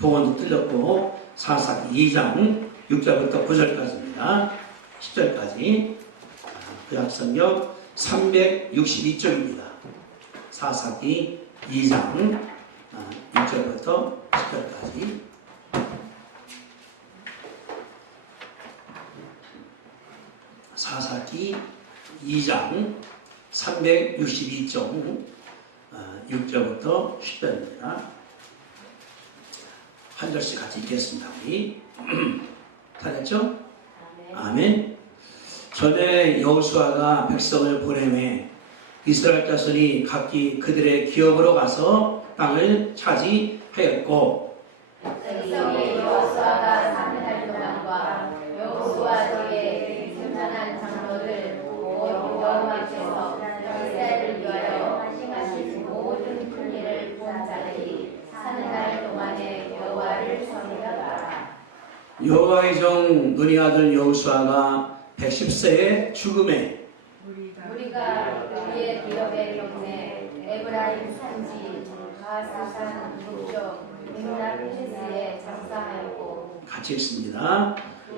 동원도 틀렸고 사사기 2장 6절부터 9절까지입니다. 10절까지 구약성경 362쪽입니다. 사사기 2장 6절부터 10절까지 사사기 2장 362쪽 6절부터 10절입니다. 한 절씩 같이 읽겠습니다. 우리 다 됐죠? 아멘. 전에 여호수아가 백성을 보내매 이스라엘 자손이 각기 그들의 기업으로 가서 땅을 차지하였고 백성이 여호수아가 3달 동안과 여호수아 뒤에 승천한 장로들 여호와께서 이스라엘을 위하여 하신 모든 큰 일을 본 자들이 사는 날 동안에 여호와를 섬기더라. 여호와의 종 눈의 아들 여호수아가 110세에 죽음에 우리가 우리의 기업의 경내 에브라임 산지 가사산 북쪽 믹라피스에 장사하였고 같이 읽습니다.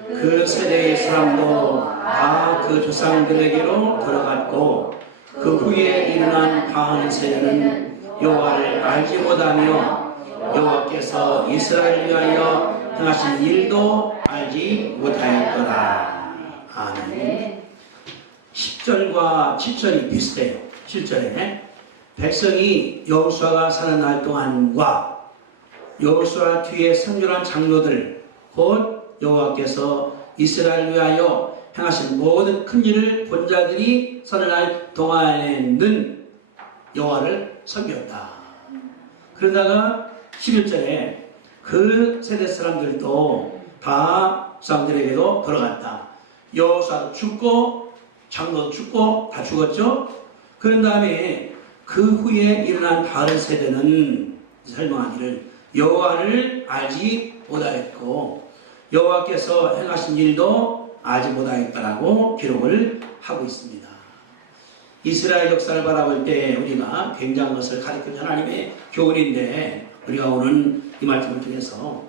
그 세대의 사람도 다 그 조상들에게로 돌아갔고 그 후에 일어난 다음 세대는 여호와를 알지 못하며 여호와께서 이스라엘을 위하여 행하신 일도 알지 못하였더라. 아멘. 10절과 7절이 비슷해요. 7절에 백성이 여호수아가 사는 날 동안과 여호수아 뒤에 선교한 장로들 곧 여호와께서 이스라엘을 위하여 행하신 모든 큰 일을 본 자들이 사는 날 동안에는 여호와를 섬겼다. 그러다가 11절에 그 세대 사람들도 다 조상들에게도 돌아갔다. 여호수아도 죽고 장로도 죽고 다 죽었죠. 그런 다음에 그 후에 일어난 다른 세대는 설명하기를 여호와를 알지 못하였고 여호와께서 행하신 일도 알지 못하였다라고 기록을 하고 있습니다. 이스라엘 역사를 바라볼 때 우리가 굉장한 것을 가르치는 하나님의 교훈인데 우리가 오늘 이 말씀을 통해서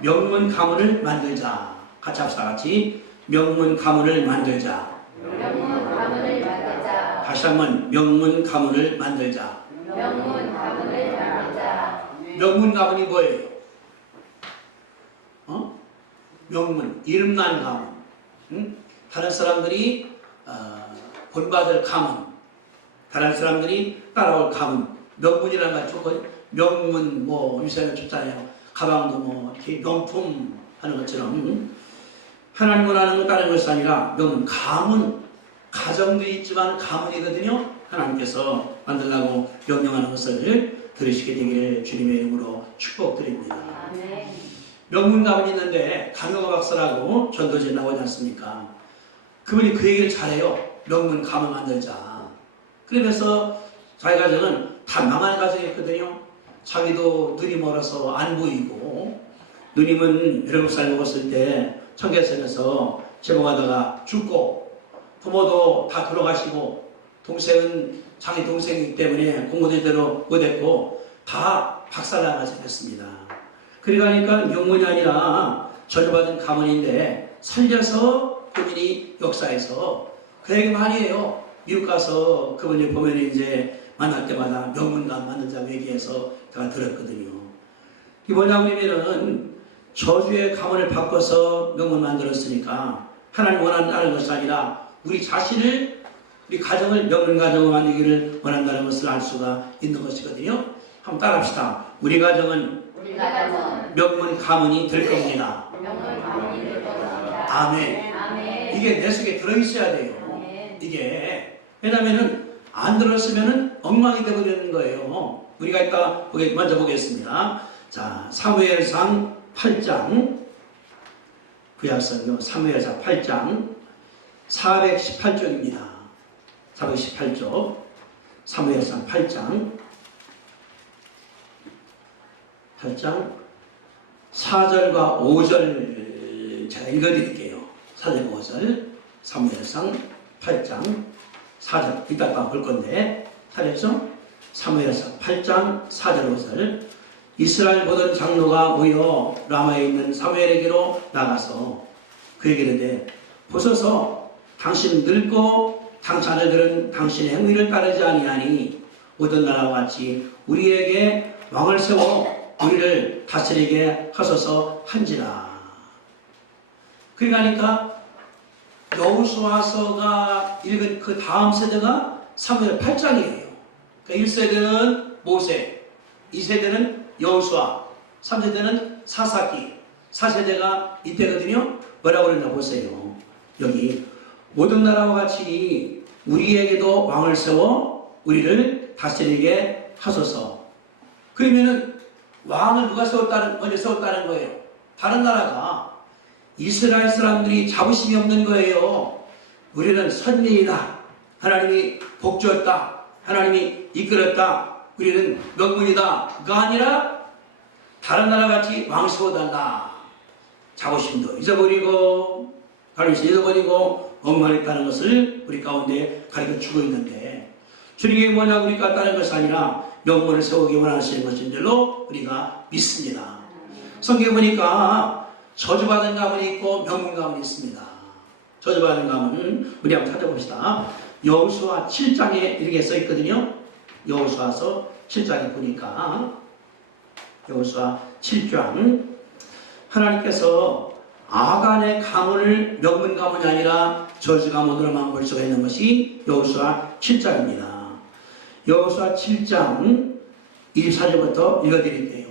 명문 가문을 만들자. 같이 합시다. 같이 명문 가문을 만들자. 명문 가문을 만들자. 다시 한번 명문 가문을 만들자. 명문 가문을 만들자. 명문 가문이 뭐예요? 명문, 이름난 가문. 응? 다른 사람들이 본받을 가문, 다른 사람들이 따라올 가문. 명문이라는 말 좋고 명문 뭐 요새는 좋잖아요. 가방도 뭐 이렇게 명품 하는 것처럼 하나님 원하는 건 다른 것이 아니라 명문, 가문. 가정도 있지만 가문이거든요. 하나님께서 만들라고 명령하는 것을 들으시게 되기를 주님의 이름으로 축복드립니다. 명문 가문이 있는데 강영호 박사라고 전도지 나오지 않습니까? 그분이 그 얘기를 잘해요. 명문 가문 만들자. 그러면서 자기 가정은 다 망한 가정이었거든요. 자기도 눈이 멀어서 안 보이고 누님은 17살 먹었을 때 청계천에서 제공하다가 죽고 부모도 다 돌아가시고 동생은 자기 동생이기 때문에 공부도 제대로 못했고 다 박살나가서 됐습니다. 그러니까 명문이 아니라 저주받은 가문인데 살려서 그분이 역사에서 그 얘기 많이 해요. 미국 가서 그분이 보면 이제 만날 때마다 명문 가문 만들자고 얘기해서 제가 들었거든요. 이게 뭐냐고 하면은 저주의 가문을 바꿔서 명문 만들었으니까 하나님 원한다는 것이 아니라 우리 자신을 우리 가정을 명문 가정을 만들기를 원한다는 것을 알 수가 있는 것이거든요. 한번 따라합시다. 우리 가정은 명문 가문이 될 겁니다. 아멘. 이게 내 속에 들어있어야 돼요. 이게 왜냐하면은 안 들었으면은 엉망이 되어버리는 거예요. 우리가 이따 먼저 보겠습니다. 자, 사무엘상 8장 구약성경 사무엘상 8장 418쪽입니다. 418쪽 사무엘상 8장 4절과 5절 제가 읽어드릴게요. 4절 5절 사무엘상 8장 4절 이따가 볼 건데 잘했죠? 사무엘상 8장 4절 5절 이스라엘 모든 장로가 모여 라마에 있는 사무엘에게로 나가서 그에게 이르되 보소서 당신 늙고 당찬을 들은 당신의 행위를 따르지 아니하니 모든 나라와 같이 우리에게 왕을 세워 우리를 다스리게 하소서 한지라. 그러니까 여호수아서가 읽은 그 다음 세대가 사무엘 8장이에요. 그러니까 1세대는 모세, 2세대는 여호수아, 3세대는 사사기, 4세대가 이때거든요. 뭐라고 그랬나 보세요. 여기 모든 나라와 같이 우리에게도 왕을 세워 우리를 다스리게 하소서. 그러면은 왕을 누가 먼저 세웠다는 거예요? 다른 나라가. 이스라엘 사람들이 자부심이 없는 거예요. 우리는 선민이다. 하나님이 복 주었다. 하나님이 이끌었다. 우리는 명문이다. 그가 아니라 다른 나라같이 왕 세워달라. 자부심도 잊어버리고 가르쳐 잊어버리고 엉망했다는 것을 우리 가운데 가르쳐주고 있는데 주님이 뭐냐고 우리가 따르는 것이 아니라 명문을 세우기 원하시는 것인 줄로 우리가 믿습니다. 성경에 보니까 저주받은 가문이 있고 명문 가문이 있습니다. 저주받은 가문은 우리 한번 찾아봅시다. 여호수아 7장에 이렇게 써 있거든요. 여호수아서 7장에 보니까 여호수아 7장 하나님께서 아간의 가문을 명문 가문이 아니라 저주 가문으로만 볼 수가 있는 것이 여호수아 7장입니다. 여호수아 7장 24절부터 읽어드릴게요.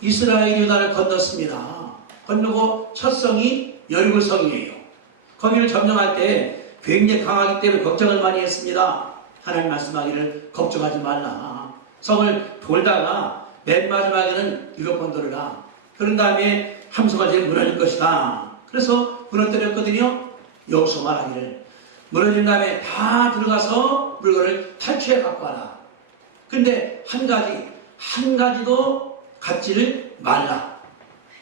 이스라엘 유다를 건넜습니다. 건너고 첫 성이 여리고성이에요. 거기를 점령할 때 굉장히 강하기 때문에 걱정을 많이 했습니다. 하나님 말씀하기를 걱정하지 말라. 성을 돌다가 맨 마지막에는 7번 돌으라. 그런 다음에 함소가 제일 무너질 것이다. 그래서 무너뜨렸거든요. 여호수아 말하기를 무너진 다음에 다 들어가서 물건을 탈취해 갖고 와라. 근데 한 가지도 갖지를 말라.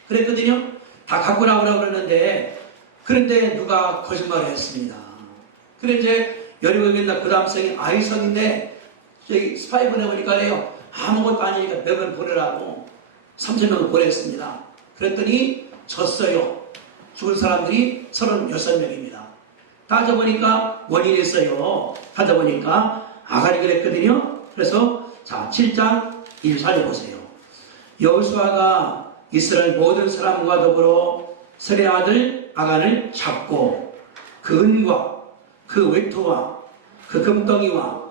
그랬거든요. 다 갖고 나오라고 그러는데 그런데 누가 거짓말을 했습니다. 그래 이제 여리고에 있는 그 다음 성이 아이성인데 저기 스파이 보내보니까요 아무것도 아니니까 몇 번 보내라고 3,000명을 보냈습니다. 그랬더니 졌어요. 죽은 사람들이 36명입니다. 따져보니까 원인이 있어요. 따져보니까 아갈이 그랬거든요. 그래서 자 7장 1절에 보세요. 여호수아가 이스라엘 모든 사람과 더불어 설의 아들 아간을 잡고 그 은과 그 외토와 그 금덩이와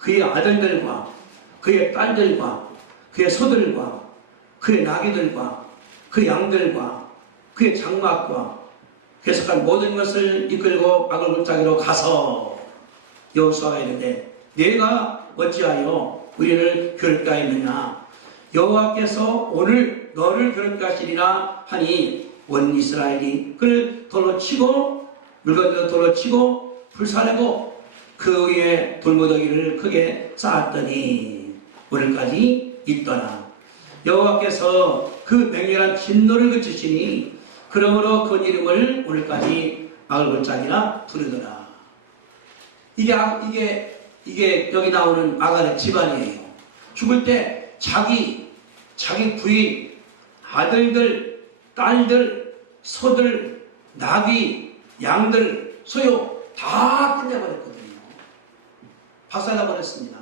그의 아들들과 그의 딸들과 그의 소들과 그의 나귀들과 그 양들과 그의 장막과 그에 속한 모든 것을 이끌고 악을 골짜기로 가서 여호수아가 이르되 내가 어찌하여 우리를 괴롭게 하였느냐 여호와께서 오늘 너를 괴롭게 하시리라 하니 온 이스라엘이 그를 돌로 치고 물건으로 돌로 치고 불사르고 그 위에 돌무더기를 크게 쌓았더니 오늘까지 있더라. 여호와께서 그 맹렬한 진노를 그치시니 그러므로 그 이름을 오늘까지 마을골짜기라 부르더라. 이게 여기 나오는 아간의 집안이에요. 죽을 때 자기 부인, 아들들, 딸들, 소들, 나귀, 양들, 소요 다 끝내버렸거든요. 박살나버렸습니다.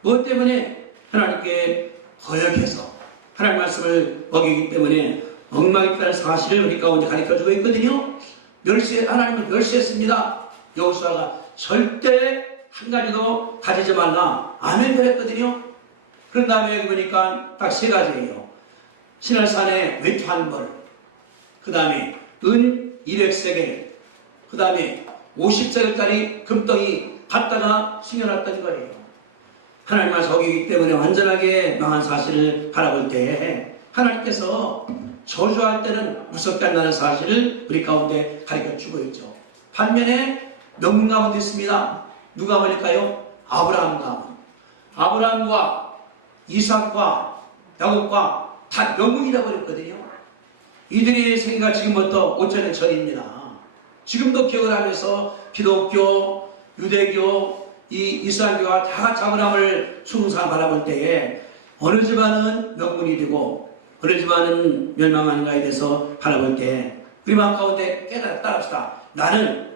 무엇 때문에? 하나님께 거역해서 하나님 말씀을 어기기 때문에 엉망이다는 사실을 우리 가운데 가르쳐주고 있거든요. 하나님을 멸시했습니다. 여호수아가 절대 한 가지도 가지지 말라. 아멘 그랬거든요. 그런 다음에 여기 보니까 딱 세 가지예요. 시날산에 외투 한 벌, 그 다음에 은 200세겔, 그 다음에 50세겔짜리 금덩이 갖다가 숨겨놨던 거예요. 하나님을 속이기 때문에 완전하게 망한 사실을 바라볼 때 하나님께서 저주할 때는 무섭게 한다는 사실을 우리 가운데 가르쳐주고 있죠. 반면에 명문 가문도 있습니다. 누가 보니까요? 아브라함 가문. 아브라함과 이삭과 야곱과 다 명문이라고 그랬거든요. 이들의 생애가 지금부터 5,000년 전입니다. 지금도 기억을 하면서 기독교, 유대교, 이 이스라엘교와 다 같이 아브라함을 숭상 바라볼 때에 어느 집안은 명문이 되고 어느 집안은 멸망하는가에 대해서 바라볼 때 우리 마음 가운데 깨달아 따릅시다. 나는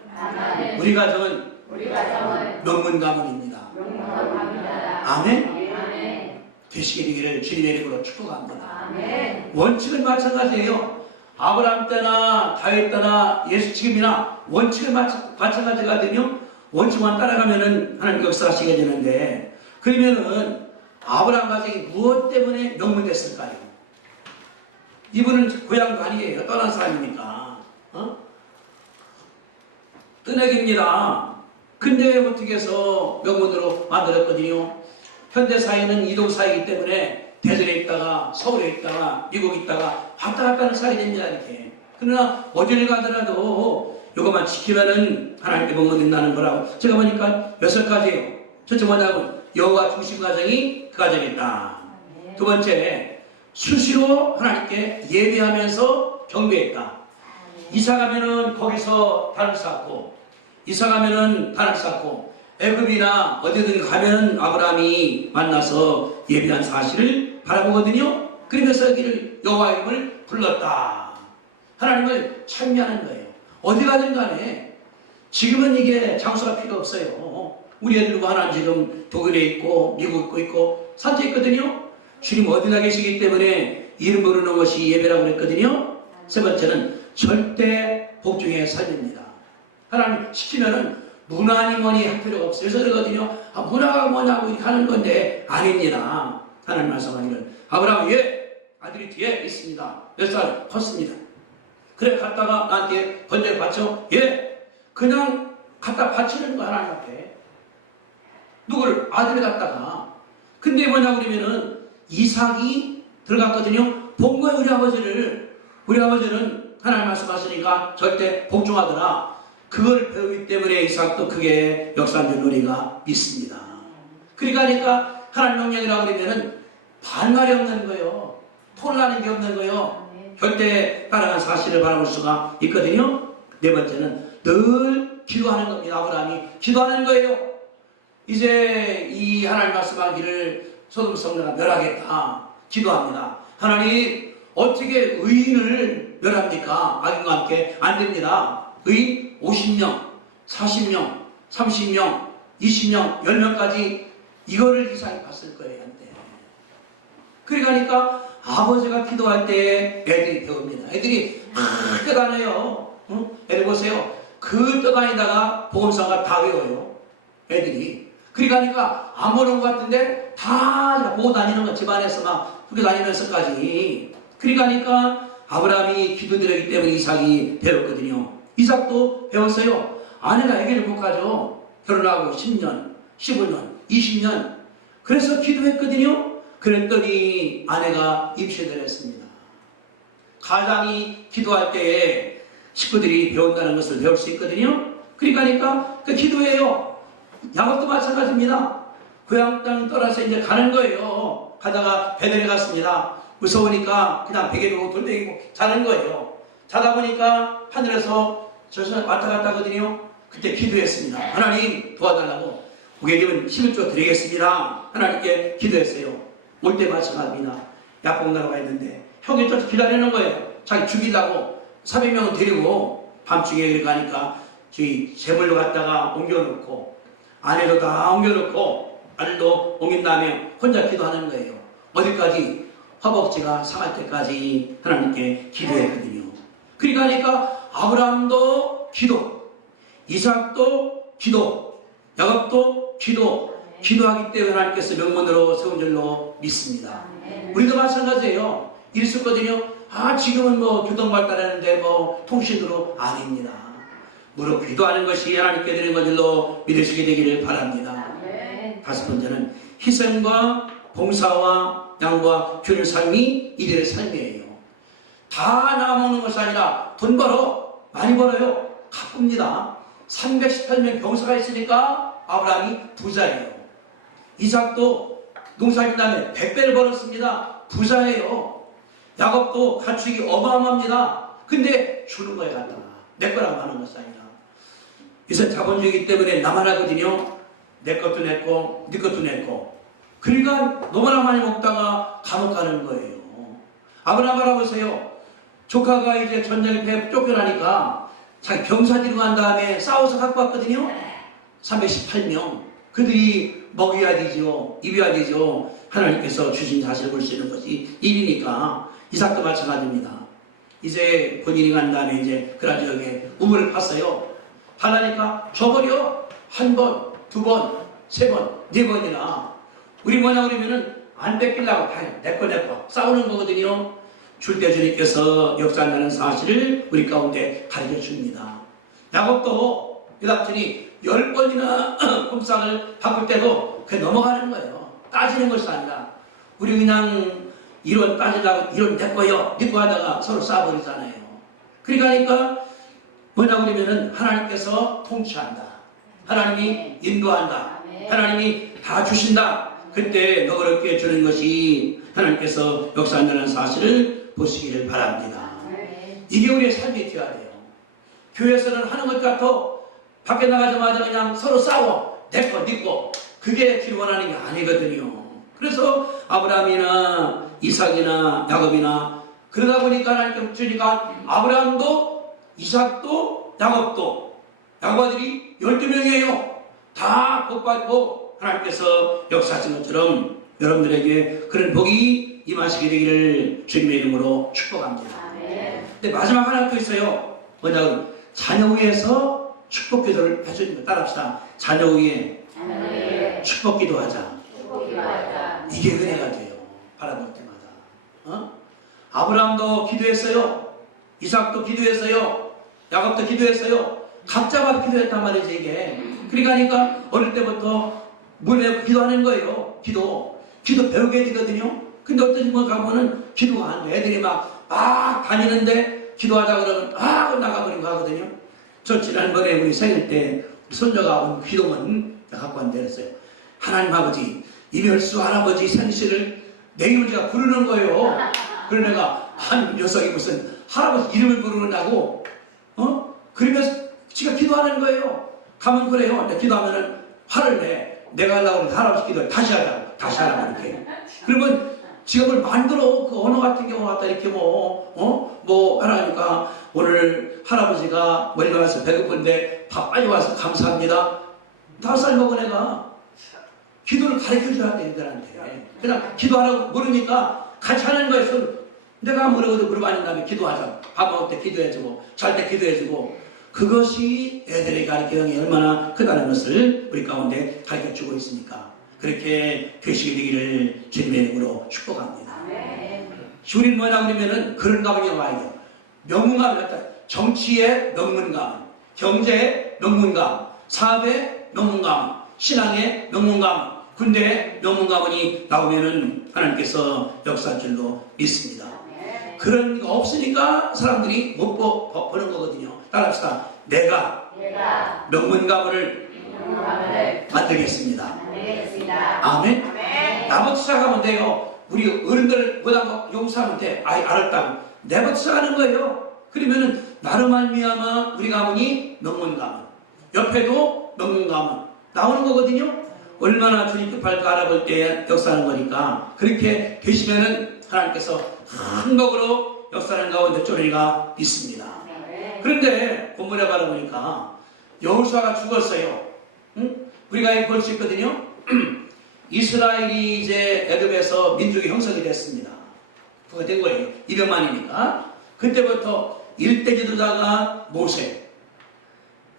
우리 가정은 명문 가문입니다. 아멘. 되시게 되기를 주님의 이름으로 축복합니다. 원칙은 마찬가지예요. 아브라함 때나 다윗 때나 예수 지금이나 원칙은 마찬가지거든요. 원칙만 따라가면은 하나님 역사하시게 되는데, 그러면은 아브라함 가정이 무엇 때문에 명문됐을까요? 이분은 고향도 아니에요. 떠난 사람이니까. 떠내기입니다. 근데 어떻게 해서 명문으로 만들었거든요. 현대사회는 이동사회이기 때문에 대전에 있다가 서울에 있다가 미국에 있다가 왔다 갔다 하는 사회가 됩니다. 이렇게. 그러나 어디를 가더라도 이것만 지키면은 하나님께 명문된다는 거라고. 제가 보니까 6가지예요. 첫째 뭐냐면 여호와 중심 가정이 그 가정에 있다. 두 번째, 수시로 하나님께 예배하면서 경배했다. 이사 가면은 거기서 단을 쌓고, 이사 가면은 단을 쌓고, 애굽이나 어디든 가면 아브라함이 만나서 예배한 사실을 바라보거든요. 그러면서 여기를 여호와 이름을 불렀다. 하나님을 찬미하는 거예요. 어디 가든 간에 지금은 이게 장소가 필요 없어요. 우리 애들도 하나 지금 독일에 있고 미국 있고 산지에 있거든요. 주님 어디나 계시기 때문에 이름 부르는 것이 예배라고 그랬거든요. 세 번째는 절대 복종의 삶입니다. 하나님 시키면은 문화니 뭐니 할 필요가 없어요. 그래서 그러거든요. 문화가 뭐냐고 이렇게 하는 건데 아닙니다. 하나님 말씀하기를 아브라함 아들이 뒤에 있습니다. 몇 살 컸습니다. 그래 갔다가 나한테 번제를 바쳐? 그냥 갖다 바치는 거야 하나님 앞에. 누구를? 아들을 갖다가. 근데 뭐냐 그러면은 이삭이 들어갔거든요. 본 거예요. 우리 아버지는 하나님 말씀하시니까 절대 복종하더라. 그걸 배우기 때문에 이삭도 크게 역사한 줄 우리가 믿습니다. 그러니까 하나님 명령이라고 그러면은 반말이 없는 거예요. 토론하는 게 없는 거예요. 절대 따라간 사실을 바라볼 수가 있거든요. 네 번째는 늘 기도하는 겁니다. 아브라함이 기도하는 거예요. 이제 이 하나님 말씀하기를 소돔 성내가 멸하겠다. 기도합니다. 하나님 어떻게 의인을 멸합니까? 악인과 함께 안 됩니다. 의인 50명, 40명, 30명, 20명, 10명까지 이거를 이삭이 봤을 거예요. 한때. 그러니까 아버지가 기도할 때 애들이 배웁니다. 애들이 떠다녀요. 애들 보세요. 그 떠다니다가 복음서가 다 외워요. 애들이. 그러니까 안 보는 것 같은데 다 보고 다니는 거 집안에서 막 그렇게 다니면서까지. 그러니까 아브라함이 기도드렸기 때문에 이삭이 배웠거든요. 이삭도 배웠어요. 아내가 아기를 못 가져. 결혼하고 10년, 15년, 20년. 그래서 기도했거든요. 그랬더니 아내가 임신을 했습니다. 가장이 기도할 때에 식구들이 배운다는 것을 배울 수 있거든요. 그러니까 그 기도예요. 야곱도 마찬가지입니다. 고향 땅 떠나서 이제 가는 거예요. 가다가 베델에 갔습니다. 무서우니까 그냥 베개 두고 돌베개고 자는 거예요. 자다 보니까 하늘에서 저승 왔다 갔다 하거든요. 그때 기도했습니다. 하나님 도와달라고. 오게 되면 11조 드리겠습니다. 하나님께 기도했어요. 올 때 마찬가지입니다. 약봉나라가 있는데 형이 또 기다리는 거예요. 자기 죽이려고 400명을 데리고 밤중에 그렇게 가니까 저기 제물로 갖다가 옮겨놓고 아내도 다 옮겨놓고 아들도 옮긴 다음에 혼자 기도하는 거예요. 어디까지? 허벅지가 상할 때까지 하나님께 기도했거든요. 그러니까 아브라함도 기도, 이삭도 기도, 야곱도 기도하기 때문에 하나님께서 명문으로 세운 줄로 믿습니다. 우리도 마찬가지예요. 이랬었거든요. 지금은 뭐 교통 발달하는데 뭐 통신으로 아닙니다. 무릎 기도하는 것이 하나님께 드리는 것들로 믿으시게 되기를 바랍니다. 다섯 번째는 희생과 봉사와 양보와 교회의 삶이 이들의 삶이에요. 다 나눠먹는 것이 아니라 돈 벌어 많이 벌어요. 가쁩니다. 318명 병사가 있으니까 아브라함이 부자예요. 이삭도 농사짓는 다음에 100배를 벌었습니다. 부자예요. 야곱도 가축이 어마어마합니다. 근데 주는 거에 갖다가 내 거라고 하는 것이 아니라 이제 자본주의이기 때문에 나만 하거든요. 내 것도 내 거, 네 것도 내 거. 그러니까 너무나 많이 먹다가 감옥 가는 거예요. 아브라함 알아보세요. 조카가 이제 전쟁에 쫓겨나니까 자기 병사 데리고 간 다음에 싸워서 갖고 왔거든요. 318명. 그들이 먹여야 되죠. 입여야 되죠. 하나님께서 주신 사실을 볼 수 있는 것이 일이니까. 이삭도 마찬가지입니다. 이제 본인이 간 다음에 이제 그라 지역에 우물을 팠어요. 하나니까 줘버려. 한 번, 두 번, 세 번, 네 번이나. 우리 뭐냐 그러면은 안 뺏기려고 다 내꺼 싸우는 거거든요. 줄때 주님께서 역사한다는 사실을 우리 가운데 가르쳐 줍니다. 야곱도 유다친이 10번이나 품삯을 바꿀 때도 그게 넘어가는 거예요. 따지는 것이 아니라 우리 그냥 이론 따지려고 이론 내 거요 믿고 하다가 서로 싸워버리잖아요. 그러니까 뭐냐 그러면은 하나님께서 통치한다. 하나님이 인도한다. 하나님이 다 주신다. 그때 너그럽게 주는 것이 하나님께서 역사한다는 사실을 보시기를 바랍니다. 이게 우리의 삶이 되어야 돼요. 교회에서는 하는 것 같아 밖에 나가자마자 그냥 서로 싸워. 내 거, 네 거. 그게 주님 원하는 게 아니거든요. 그래서 아브라함이나 이삭이나 야곱이나 그러다 보니까 하나님께 주니까 아브라함도 이삭도 야곱 아들이 12명이에요. 다 복받고 하나님께서 역사하신 것처럼 여러분들에게 그런 복이 임하시게 되기를 주님의 이름으로 축복합니다. 근데 마지막 하나 또 있어요. 뭐냐, 자녀 위에서 축복 기도를 해주는 거 따라합시다. 자녀 위에 축복 기도하자. 이게 은혜가 돼요. 바라볼 때마다. 아브라함도 기도했어요. 이삭도 기도했어요. 야곱도 기도했어요. 각자가 기도했단 말이죠, 이게. 그러니까 어릴 때부터 물에 기도하는 거예요. 기도 배우게 되거든요. 근데 어떤 집 가보면은 기도가 안 돼. 애들이 막 다니는데 기도하자 그러면 나가버리고 하거든요. 저 지난번에 우리 생일 때 손녀가 온 기도문 갖고 왔는데 그랬어요. 하나님 아버지, 이별수 할아버지 생신을 내 이름을 제가 부르는 거예요. 그래 내가 한 녀석이 무슨 할아버지 이름을 부르는다고 그러면서 지가 기도하는 거예요. 가면 그래요. 기도하면은 화를 내. 내가 하려고 하는 할아버지 기도를 다시 하라고 이렇게. 그러면 지가 뭘 만들어. 그 언어 같은 경우 갖다 이렇게 하라니까 오늘 할아버지가 머리가 와서 배고픈데 밥 빨리 와서 감사합니다. 5살 먹은 애가 기도를 가르쳐 줘야 돼, 애들한테. 그냥 기도하라고 물으니까 같이 하는 거예요. 내가 물어봤는 다음에 기도하자. 밥 먹을 때 기도해주고, 잘 때 기도해주고. 그것이 애들에게 가르치는 얼마나 크다는 것을 우리 가운데 가르쳐 주고 있으니까. 그렇게 되시게 되기를 주님의 이름으로 축복합니다. 우리는 뭐냐 그러면은 그런 가문이 와요. 명문가문 같다. 정치의 명문가문, 경제의 명문가문, 사업의 명문가문, 신앙의 명문가문, 군대의 명문가문이 나오면은 하나님께서 역사할 줄로 믿습니다. 그런 거 없으니까 사람들이 못 보는 거거든요. 따라합시다. 내가 명문가문을 만들겠습니다. 아멘. 나부터 시작하면 돼요. 우리 어른들 보다 용서하면 돼. 알았다고. 내부터 시작하는 거예요. 그러면은 나로 말미암아 우리 가문이 명문가문, 옆에도 명문가문 나오는 거거든요. 얼마나 주님 급할까 알아볼 때 역사하는 거니까 그렇게 되시면은 하나님께서 한국으로 역사하는 가운데 쪼리가 있습니다. 그런데 본문에 바라보니까 여호수아가 죽었어요. 우리가 볼 수 있거든요. 이스라엘이 이제 애굽에서 민족이 형성이 됐습니다. 그거 된 거예요. 200만이니까. 그때부터 1대 지도자가 모세,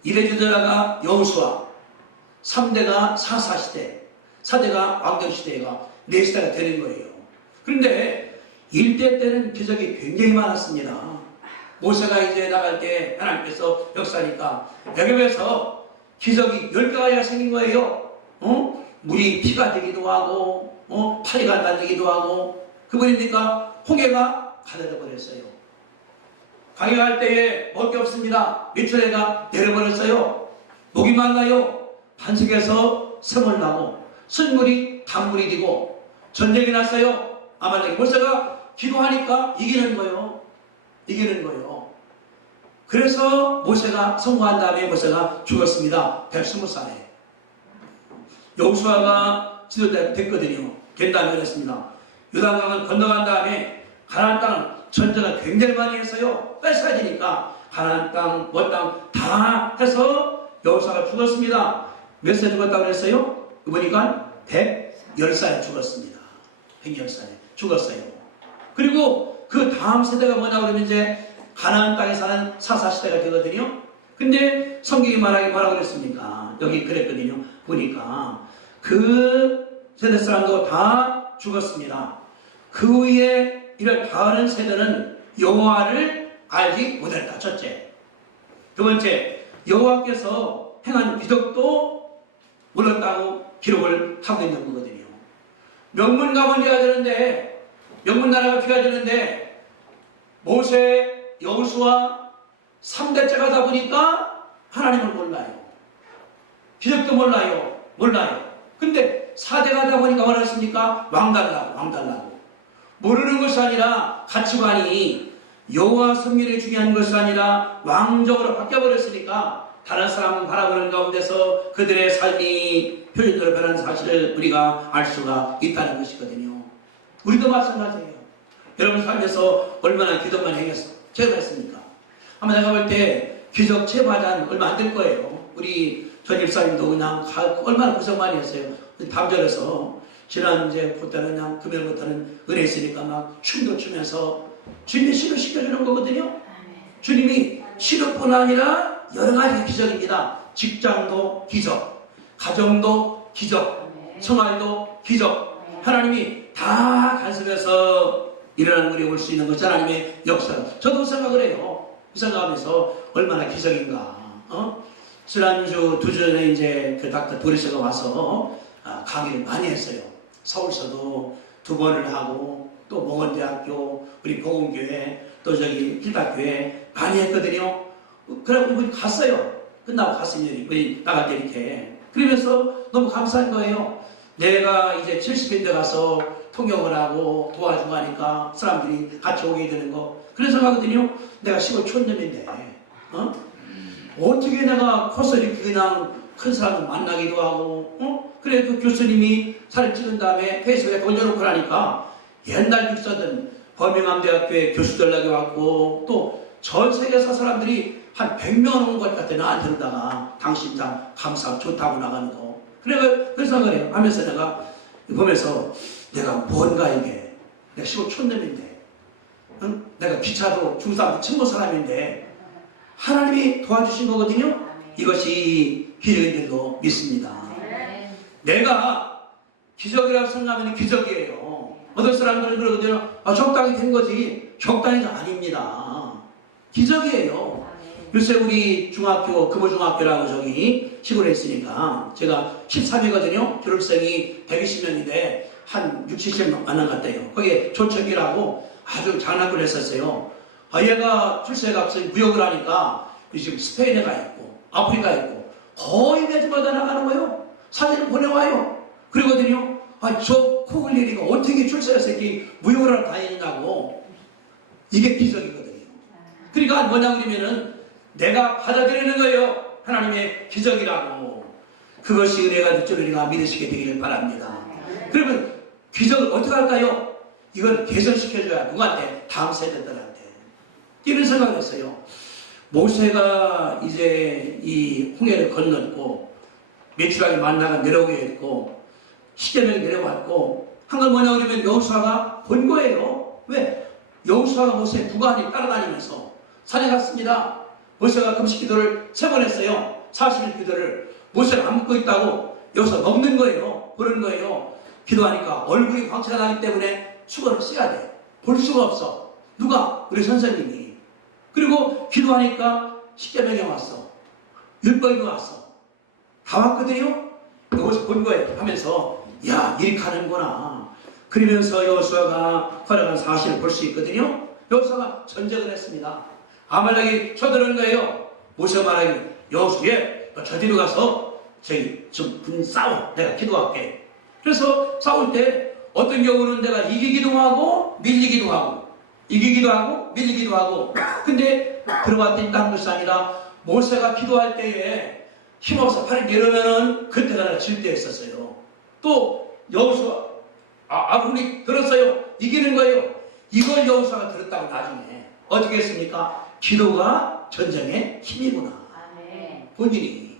2대 지도자가 여호수아, 3대가 사사시대, 4대가 왕정시대가 4시대가 되는 거예요. 그런데 1대 때는 기적이 굉장히 많았습니다. 모세가 이제 나갈 때 하나님께서 역사하니까 애굽에서 기적이 10가지가 생긴 거예요. 물이 피가 되기도 하고 파리가 날리기도 하고 그분이니까 홍해가 가려져 버렸어요. 광야할 때에 먹을 게 없습니다. 미추레가 내려버렸어요. 목이 말라요. 반석에서 샘을 나고 쓴물이 단물이 되고 전쟁이 났어요. 아말렉. 모세가 기도하니까 이기는 거예요. 그래서 모세가 성공한 다음에 모세가 죽었습니다. 120살에. 여호수아가 지도자 됐거든요. 된 다음에 그랬습니다. 요단강을 건너간 다음에 가나안 땅을 전쟁을 굉장히 많이 했어요. 뺏어야 되니까 가나안 땅, 뭐 땅 다 해서 여호수아가 죽었습니다. 몇 살 죽었다고 그랬어요? 보니까 110살에 죽었습니다. 110살에 죽었어요. 그리고 그 다음 세대가 뭐냐 그러면 이제 가나안 땅에 사는 사사시대가 되거든요. 근데 성경이 뭐라고 그랬습니까? 여기 그랬거든요. 보니까 그 세대 사람도 다 죽었습니다. 그 후에 이를 다하는 세대는 여호와를 알지 못했다. 첫째. 두 번째, 여호와께서 행한 기적도 몰랐다고 기록을 하고 있는 거거든요. 명문 가문이어야 되는데, 명문 나라가 피어야 되는데, 모세, 여호수아 3대째가 하다 보니까 하나님을 몰라요. 기적도 몰라요. 근데 4대가 하다 보니까 뭐랬습니까? 왕달라고. 모르는 것이 아니라 가치관이 여호와 성결이 중요한 것이 아니라 왕적으로 바뀌어버렸으니까 다른 사람은 바라보는 가운데서 그들의 삶이 표현대로 변한 사실을 우리가 알 수가 있다는 것이거든요. 우리도 마찬가지예요. 여러분 삶에서 얼마나 기도만 제가 했습니까? 아마 내가 볼 때 기적 체험하지 않은 얼마 안 될 거예요. 우리 전입사님도 그냥 얼마나 고생 많이 했어요. 밤절에서 지난 이제 부터는 그냥 금요일부터는 은혜 있으니까 막 춤도 추면서 주님이 치료시켜주는 거거든요. 주님이 치료뿐 아니라 여러 가지 기적입니다. 직장도 기적, 가정도 기적, 생활도 기적. 하나님이 다 간섭해서 일어나는 우리 올 수 있는 것이 하나님의 역사. 저도 생각을 해요. 그 생각하면서 얼마나 기적인가. 지난주 2주 전에 이제 그 닥터 도리스가 와서 강의를 많이 했어요. 서울서도 2번을 하고 또 몽원대학교, 우리 보건교회, 또 저기 필탁교회 많이 했거든요. 그래고 우리 갔어요. 끝나고 갔으니 우리 나갈 때 이렇게. 그러면서 너무 감사한 거예요. 내가 이제 70인데 가서 통역을 하고 도와주고 하니까 사람들이 같이 오게 되는 거. 그런 생각하거든요. 내가 시골 촌놈인데 어떻게 내가 커서 이렇게 그냥 큰 사람을 만나기도 하고 그래 그 교수님이 사진 찍은 다음에 페이스북에 돌려놓고 나니까 옛날 육사든 버밍엄 대학교에 교수들 연락이 왔고 또 전 세계에서 사람들이 한 100명 온 것 같아. 나한테 그러다가 당신 참 감사 좋다고 나가는 거. 그래서 그래요. 하면서 내가 보면서 내가 뭔가 이게 내가 시골 촌놈인데 내가 기차도 중사도 친구 사람인데 하나님이 도와주신 거거든요. 이것이 기적인 줄로 믿습니다. 내가 기적이라고 생각하면 기적이에요. 어떤 사람들은 그러거든요. 적당히 된 거지. 적당히가 아닙니다. 기적이에요. 요새 우리 중학교, 금호중학교라고 저기 시골에 있으니까 제가 13이거든요. 졸업생이 120명인데 한 60, 70명 안 갔대요. 거기에 조척이라고 아주 장난꾸를 했었어요. 얘가 출세가 무역을 하니까 지금 스페인에 가 있고 아프리카에 있고 거의 매주마다 나가는 거예요. 사진을 보내와요. 그러거든요. 저 코글리리가 어떻게 출세해서 이렇게 무역을 하러 다니냐고. 이게 기적이거든요. 그러니까 뭐냐 그러면은 내가 받아들이는 거예요. 하나님의 기적이라고. 그것이 은혜가 될 줄 우리가 믿으시게 되기를 바랍니다. 그러면 기적을 어떻게 할까요? 이걸 개선시켜줘야 누구한테? 다음 세대들한테. 이런 생각을 했어요. 모세가 이제 이 홍해를 건넜고 메추라기 만나가 내려오게 했고 십계명이 내려왔고 한 건 뭐냐 그러면 여호수아가 본 거예요. 왜? 여호수아가 모세 구간이 따라다니면서 산에 갔습니다. 모세가 금식기도를 3번 했어요. 40일 기도를. 모세가 안 먹고 있다고 여기서 먹는 거예요. 그런 거예요. 기도하니까 얼굴이 광채가 나기 때문에 수건을 써야 돼. 볼 수가 없어. 누가? 우리 선생님이. 그리고 기도하니까 십계명이 왔어. 율법이 왔어. 다 왔거든요. 여기서 본 거예요. 하면서 야 이렇게 하는구나. 그러면서 여호수아가 걸어간 사실을 볼 수 있거든요. 여호수아가 전쟁을 했습니다. 아말렉이 쳐들어온 거예요. 모세가 말하기 여호수에 저 뒤로 가서 저기 좀 싸워. 내가 기도할게. 그래서 싸울 때 어떤 경우는 내가 이기기도 하고 밀리기도 하고 이기기도 하고 밀리기도 하고 근데 들어왔더니 딴 것이 아니라 모세가 기도할 때에 힘없어 팔이 내려면은 그때가 질 때였었어요. 또 여호수아 우리 들었어요. 이기는 거예요. 이걸 여호수아가 들었다고 나중에 어떻게 했습니까? 기도가 전쟁의 힘이구나. 아멘. 본인이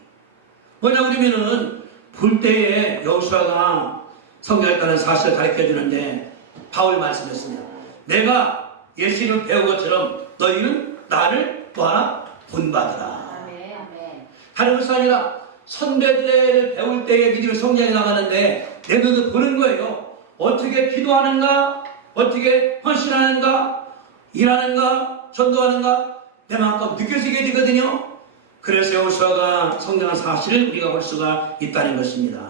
뭐냐 그러면은 볼 때에 여호수아가 성경했다는 사실을 가르쳐 주는데 바울 말씀했습니다. 내가 예수를 배운 것처럼 너희는 나를 뭐하라? 본받으라. 아멘. 아멘. 다른 것이 아니라 선배들을 배울 때에 믿음의 성장이 나가는데 내 눈을 보는 거예요. 어떻게 기도하는가? 어떻게 헌신하는가? 일하는가? 전도하는가? 내 마음껏 느껴지게 되거든요. 그래서 여호수아가 성장한 사실을 우리가 볼 수가 있다는 것입니다.